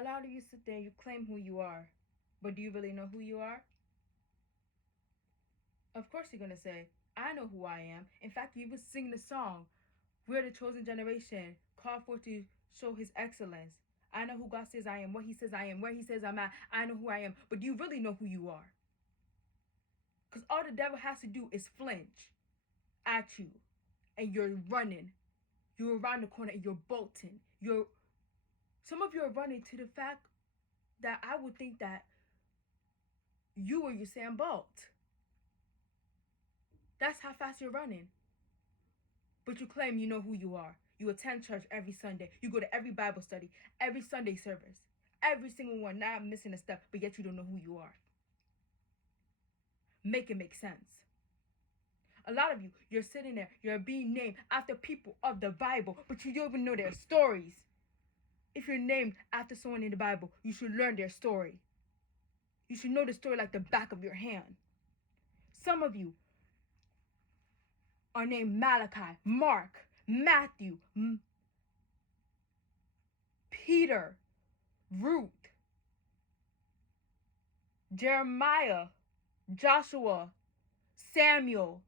A lot of you sit there, you claim who you are, but do you really know who you are? Of course you're going to say, I know who I am. In fact, you even sing the song, we're the chosen generation, called for to show his excellence. I know who God says I am, what he says I am, where he says I'm at. I know who I am. But do you really know who you are? Because all the devil has to do is flinch at you. And you're running. You're around the corner and you're bolting. Some of you are running to the fact that I would think that you are Usain Bolt. That's how fast you're running. But you claim you know who you are. You attend church every Sunday. You go to every Bible study, every Sunday service, every single one, not missing a step, but yet you don't know who you are. Make it make sense. A lot of you, you're sitting there, you're being named after people of the Bible, but you don't even know their stories. If you're named after someone in the Bible, you should learn their story. You should know the story like the back of your hand. Some of you are named Malachi, Mark, Matthew, Peter, Ruth, Jeremiah, Joshua, Samuel,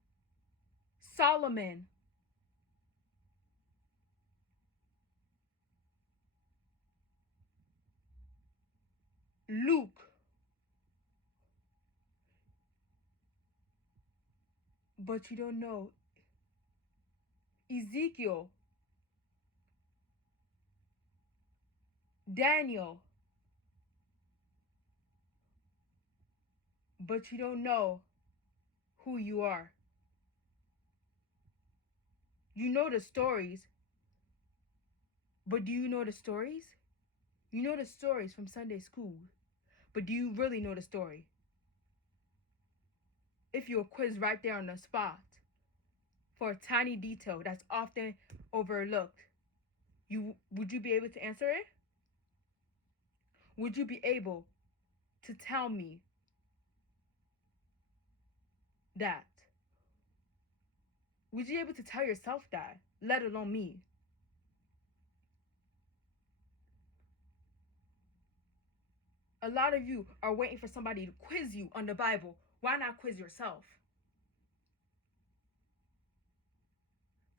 Solomon, Luke. But you don't know Ezekiel, Daniel. But you don't know who you are. You know the stories, but do you know the stories? You know the stories from Sunday school, but do you really know the story? If you're quizzed right there on the spot for a tiny detail that's often overlooked, would you be able to answer it? Would you be able to tell me that? Would you be able to tell yourself that, let alone me? A lot of you are waiting for somebody to quiz you on the Bible. Why not quiz yourself?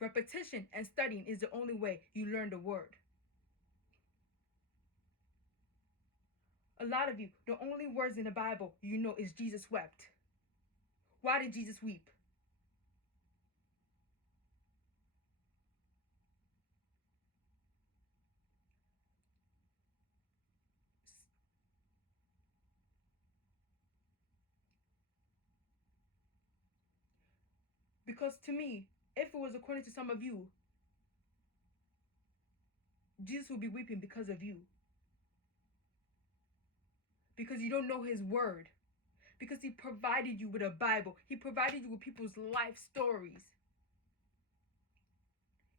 Repetition and studying is the only way you learn the word. A lot of you, the only words in the Bible you know is Jesus wept. Why did Jesus weep? Because to me, if it was according to some of you, Jesus would be weeping because of you. Because you don't know his word. Because he provided you with a Bible. He provided you with people's life stories.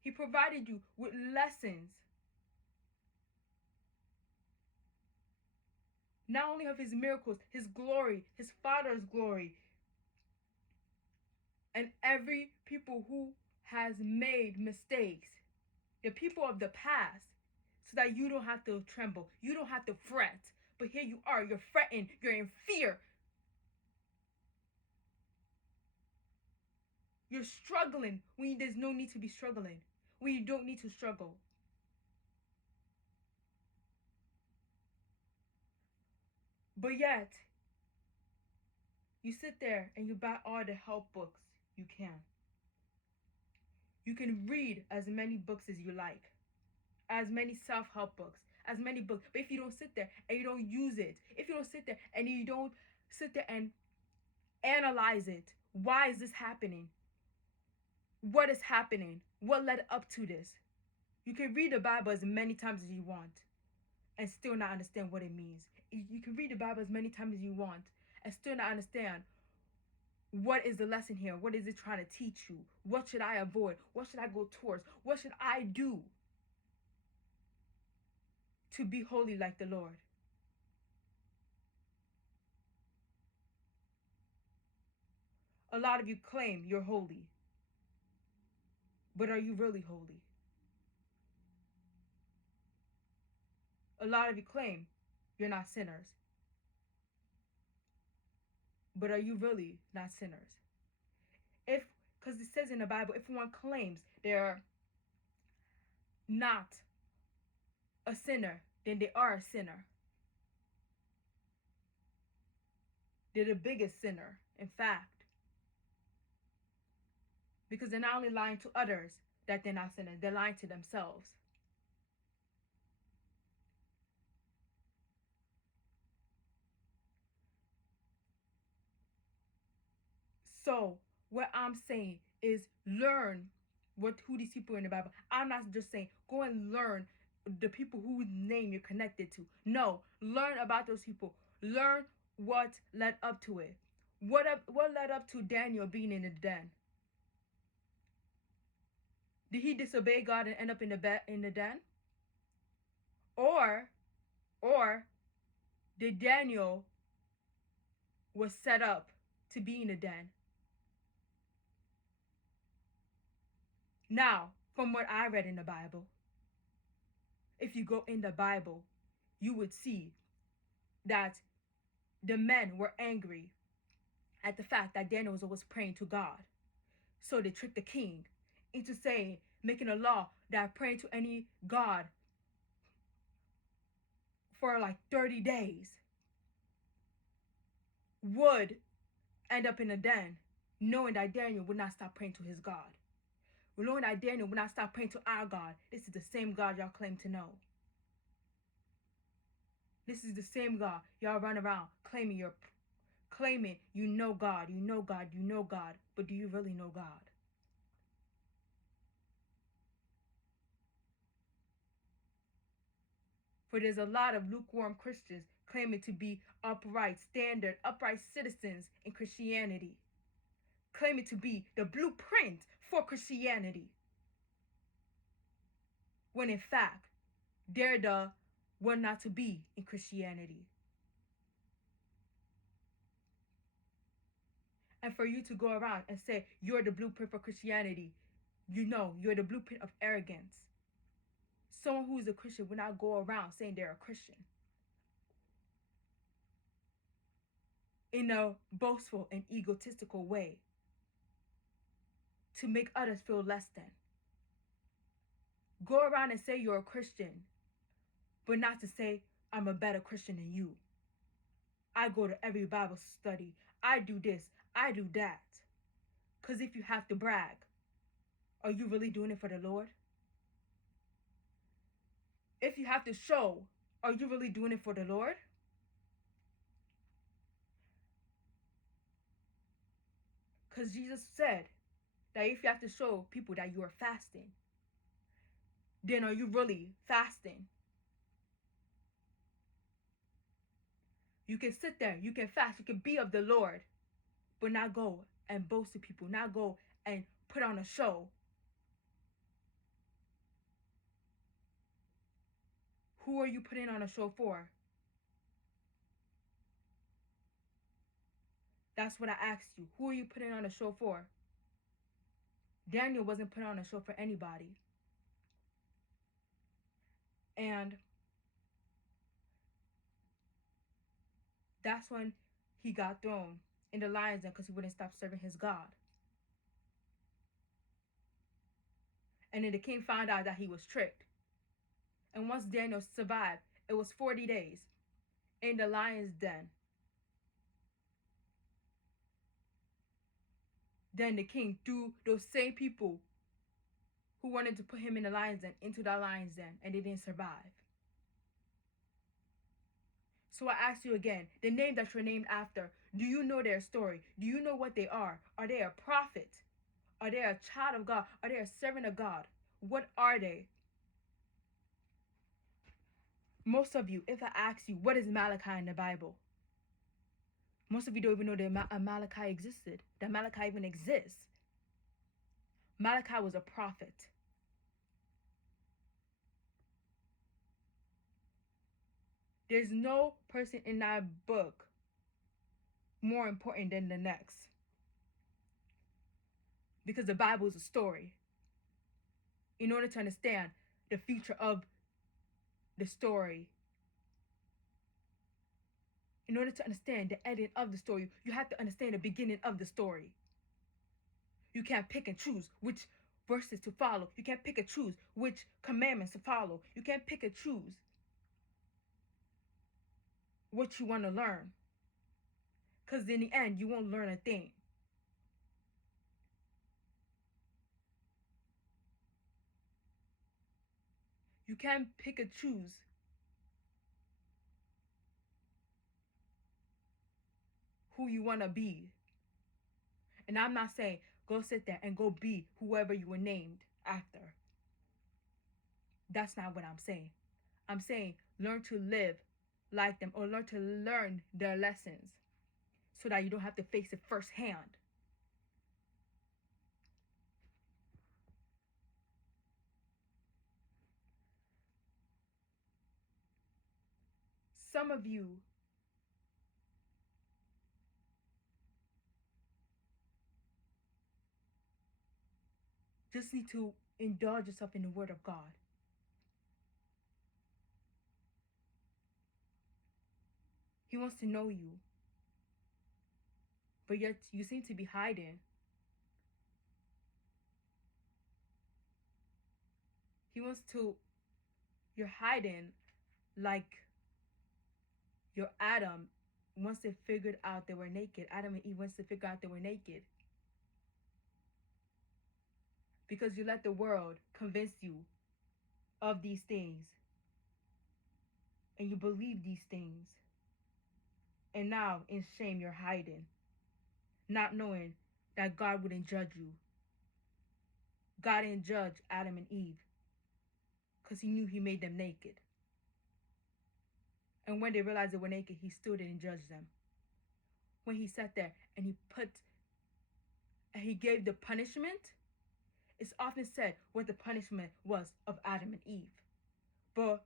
He provided you with lessons. Not only of his miracles, his glory, his Father's glory. And every people who has made mistakes, the people of the past, so that you don't have to tremble, you don't have to fret. But here you are, you're fretting, you're in fear. You're struggling when there's no need to be struggling, when you don't need to struggle. But yet, you sit there and you buy all the help books you can. You can read as many books as you like, as many self-help books, as many books. But if you don't sit there and you don't use it, if you don't sit there and you don't sit there and analyze it, why is this happening? What is happening? What led up to this? You can read the Bible as many times as you want and still not understand what it means. You can read the Bible as many times as you want and still not understand what is the lesson here. What is it trying to teach you? What should I avoid? What should I go towards? What should I do to be holy like the Lord? A lot of you claim you're holy, but are you really holy? a lot of you claim you're not sinners. But are you really not sinners? If, because it says in the Bible, if one claims they're not a sinner, then they are a sinner. They're the biggest sinner, in fact. Because they're not only lying to others that they're not sinners, they're lying to themselves. So what I'm saying is learn who these people in the Bible. I'm not just saying go and learn the people whose name you're connected to. No, learn about those people. Learn what led up to it. What led up to Daniel being in the den? Did he disobey God and end up in the den? Or did Daniel was set up to be in the den? Now, from what I read in the Bible, if you go in the Bible, you would see that the men were angry at the fact that Daniel was always praying to God. So they tricked the king into saying, making a law that praying to any God for like 30 days would end up in a den, knowing that Daniel would not stop praying to his God. Knowing that Daniel would not stop praying to our God. This is the same God y'all claim to know. This is the same God y'all run around claiming you know God, you know God, you know God, but do you really know God? For there's a lot of lukewarm Christians claiming to be upright citizens in Christianity, claiming to be the blueprint for Christianity, when in fact, they're the one not to be in Christianity. And for you to go around and say you're the blueprint for Christianity, you're the blueprint of arrogance. Someone who is a Christian will not go around saying they're a Christian in a boastful and egotistical way to make others feel less than. Go around and say you're a Christian, but not to say I'm a better Christian than you. I go to every Bible study. I do this. I do that. Because if you have to brag, are you really doing it for the Lord? If you have to show, are you really doing it for the Lord? Because Jesus said that if you have to show people that you are fasting, then are you really fasting? You can sit there, you can fast, you can be of the Lord, but not go and boast to people, not go and put on a show. Who are you putting on a show for? That's what I asked you. Who are you putting on a show for? Daniel wasn't putting on a show for anybody. And that's when he got thrown in the lion's den because he wouldn't stop serving his God. And then the king found out that he was tricked. And once Daniel survived, it was 40 days in the lion's den. Then the king threw those same people who wanted to put him in the lion's den into the lion's den, and they didn't survive. So I ask you again, the name that you're named after, do you know their story? Do you know what they are? Are they a prophet? Are they a child of God? Are they a servant of God? What are they? Most of you, if I ask you, what is Malachi in the Bible? Most of you don't even know that Malachi existed, that Malachi even exists. Malachi was a prophet. There's no person in that book more important than the next. Because the Bible is a story. In order to understand the future of the story, In order to understand the ending of the story, you have to understand the beginning of the story. You can't pick and choose which verses to follow. You can't pick and choose which commandments to follow. You can't pick and choose what you want to learn. Because in the end, you won't learn a thing. You can't pick and choose who you want to be. And I'm not saying go sit there and go be whoever you were named after. That's not what I'm saying. I'm saying learn to live like them, or learn to learn their lessons so that you don't have to face it firsthand. Some of you just need to indulge yourself in the Word of God. He wants to know you, but yet you seem to be hiding. He wants to, you're hiding like your Adam, once they figured out they were naked. Adam and Eve, once they figured out they were naked. Because you let the world convince you of these things. And you believe these things. And now, in shame, you're hiding. Not knowing that God wouldn't judge you. God didn't judge Adam and Eve. Because he knew he made them naked. And when they realized they were naked, he still didn't judge them. When he sat there and he gave the punishment, it's often said what the punishment was of Adam and Eve. But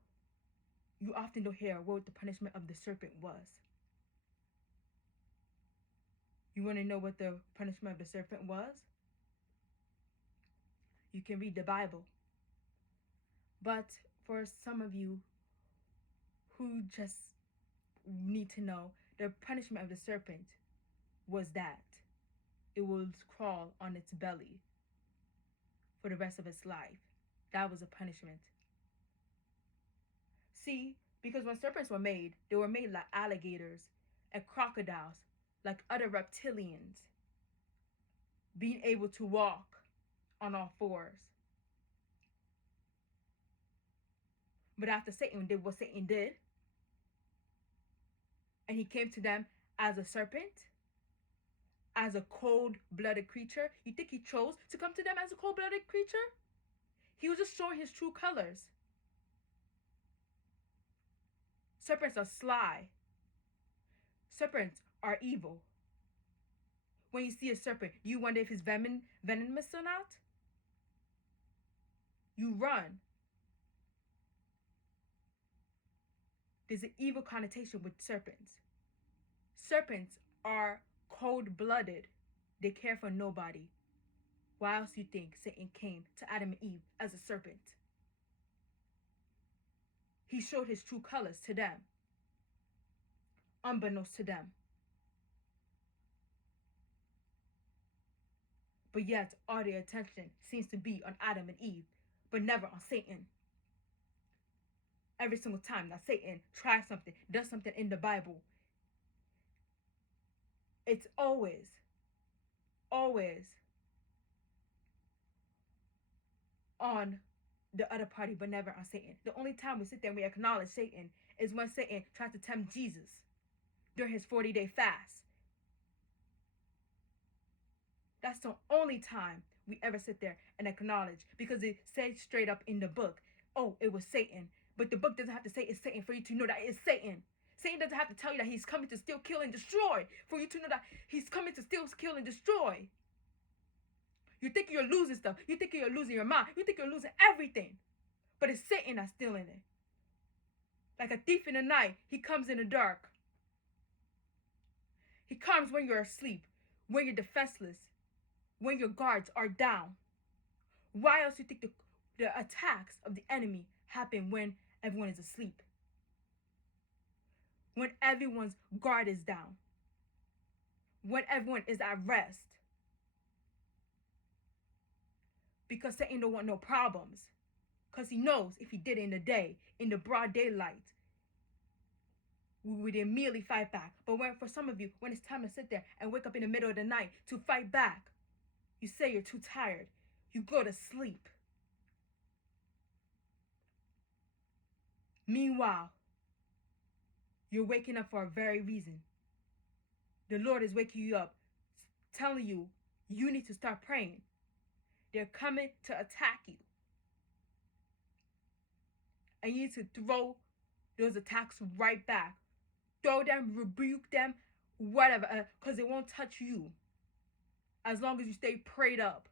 you often don't hear what the punishment of the serpent was. You want to know what the punishment of the serpent was? You can read the Bible. But for some of you who just need to know, the punishment of the serpent was that it would crawl on its belly for the rest of its life. That was a punishment. See, because when serpents were made, they were made like alligators and crocodiles, like other reptilians, being able to walk on all fours. But after Satan did what Satan did, and he came to them as a serpent, as a cold-blooded creature, you think he chose to come to them as a cold-blooded creature? He was just showing his true colors. Serpents are sly. Serpents are evil. When you see a serpent, you wonder if it's venomous or not? You run. There's an evil connotation with serpents. Serpents are cold-blooded. They care for nobody. Why else do you think Satan came to Adam and Eve as a serpent? He showed his true colors to them, unbeknownst to them. But yet, all their attention seems to be on Adam and Eve, but never on Satan. Every single time that Satan tries something, does something in the Bible, it's always on the other party, but never on Satan. The only time we sit there and we acknowledge Satan is when Satan tried to tempt Jesus during his 40-day fast. That's the only time we ever sit there and acknowledge, because it says straight up in the book, oh, it was Satan. But the book doesn't have to say it's Satan for you to know that it's Satan. Satan doesn't have to tell you that he's coming to steal, kill, and destroy for you to know that he's coming to steal, kill, and destroy. You think you're losing stuff. You think you're losing your mind. You think you're losing everything. But it's Satan that's stealing it. Like a thief in the night, he comes in the dark. He comes when you're asleep, when you're defenseless, when your guards are down. Why else do you think the attacks of the enemy happen when everyone is asleep? when everyone's guard is down, when everyone is at rest. Because Satan don't want no problems. Because he knows if he did it in the day, in the broad daylight, we would immediately fight back. But when, for some of you, when it's time to sit there and wake up in the middle of the night to fight back, you say you're too tired. You go to sleep. Meanwhile, you're waking up for a very reason. The Lord is waking you up, telling you, you need to start praying. They're coming to attack you. And you need to throw those attacks right back. Throw them, rebuke them, whatever, because it won't touch you as long as you stay prayed up.